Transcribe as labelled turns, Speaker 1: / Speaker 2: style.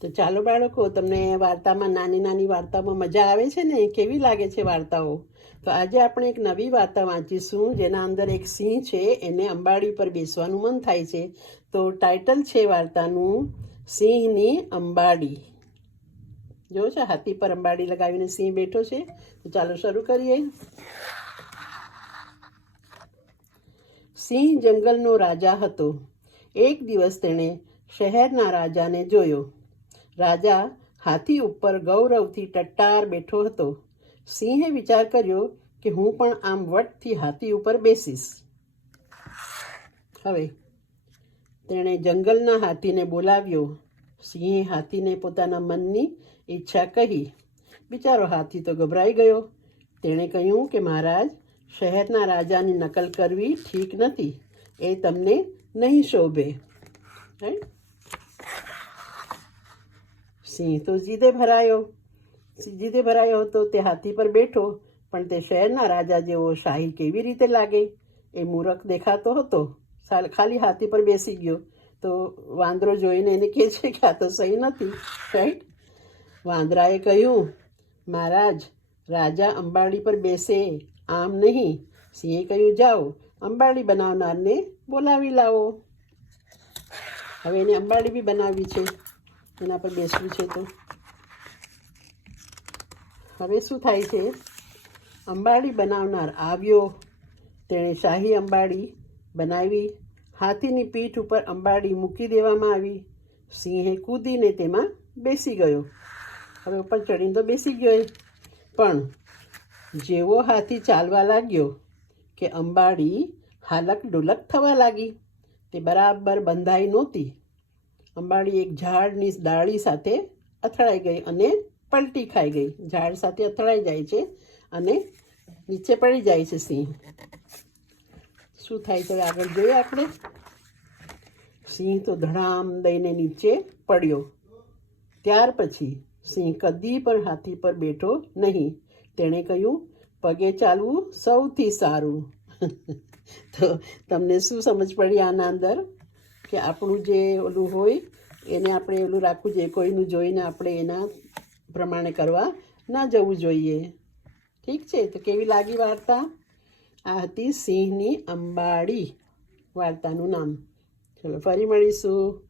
Speaker 1: તો ચાલો બાળકો, તમને વાર્તામાં, નાની નાની વાર્તામાં મજા આવે છે ને? કેવી લાગે છે વાર્તાઓ? તો આજે આપણે એક નવી વાર્તા વાંચીશું, જેના અંદર એક સિંહ છે, એને અંબાડી પર બેસવાનું મન થાય છે. તો ટાઇટલ છે વાર્તાનું, સિંહની અંબાડી. જો છે, હાથી પર અંબાડી લગાવીને સિંહ બેઠો છે. તો ચાલો શરૂ કરીએ. સિંહ જંગલનો રાજા હતો. એક દિવસ તેણે શહેરના રાજાને જોયો. રાજા હાથી ઉપર ગૌરવથી ટટ્ટાર બેઠો હતો. સિંહે વિચાર કર્યો કે હું પણ આમ વટથી હાથી ઉપર બેસીશ. હવે તેણે જંગલના હાથીને બોલાવ્યો. સિંહે હાથીને પોતાના મનની ઈચ્છા કહી. બિચારો હાથી તો ગભરાઈ ગયો. તેણે કહ્યું કે મહારાજ, શહેરના રાજાની નકલ કરવી ઠીક નથી. એ તમને નહીં શોભે. Right? સિંહ. તો જીદે ભરાયો. જીદે ભરાયો હતો. તે હાથી પર બેઠો. પણ તે શહેરના રાજા જેવો શાહી કેવી રીતે લાગે? એ મૂરખ દેખાતો હતો. ખાલી હાથી પર બેસી ગયો. તો વાંદરો જોઈને એને કહે છે કે આ તો સહી નથી રાઈટ વાંદરાએ કહ્યું, મહારાજ, રાજા અંબાડી પર બેસે. આમ નહીં. સિંહે કહ્યું, જાઓ, અંબાડી બનાવનારને બોલાવી લાવો. હવે એને અંબાડી બી બનાવી છે. એના પર બેસવું છે તો. હવે શું થાય છે? અંબાડી બનાવનાર આવ્યો. તેણે શાહી અંબાડી બનાવી. હાથીની પીઠ ઉપર અંબાડી મૂકી દેવામાં આવી. સિંહે કૂદીને તેમાં બેસી ગયો. હવે ઉપર ચડીને તો બેસી ગયો પણ જેવો હાથી ચાલવા લાગ્યો કે અંબાડી હાલક ડોલક થવા લાગી, તે બરાબર બંધાઈ નહોતી. અંબાડી એક ઝાડની ડાળી સાથે અથડાઈ ગઈ અને પલટી ખાઈ ગઈ. ઝાડ સાથે અથડાઈ જાય છે અને નીચે પડી જાય છે સિંહ. શું થાય છે આગળ જોઈએ આપણે? સિંહ તો ધડામ દઈને નીચે પડ્યો. ત્યાર પછી સિંહ કદી પણ હાથી પર બેઠો નહીં. તેણે કહ્યું, પગે ચાલવું સૌથી સારું. તો તમને શું સમજ પડી આના અંદર? કે આપણું જે ઓલું હોય, એને આપણે ઓલું રાખવું જોઈએ. કોઈનું જોઈને આપણે એના પ્રમાણે કરવા ના જવું જોઈએ. ઠીક છે? તો કેવી લાગી વાર્તા? આ હતી સિંહની અંબાડી વાર્તાનું નામ. ચલો, ફરી મળીશું.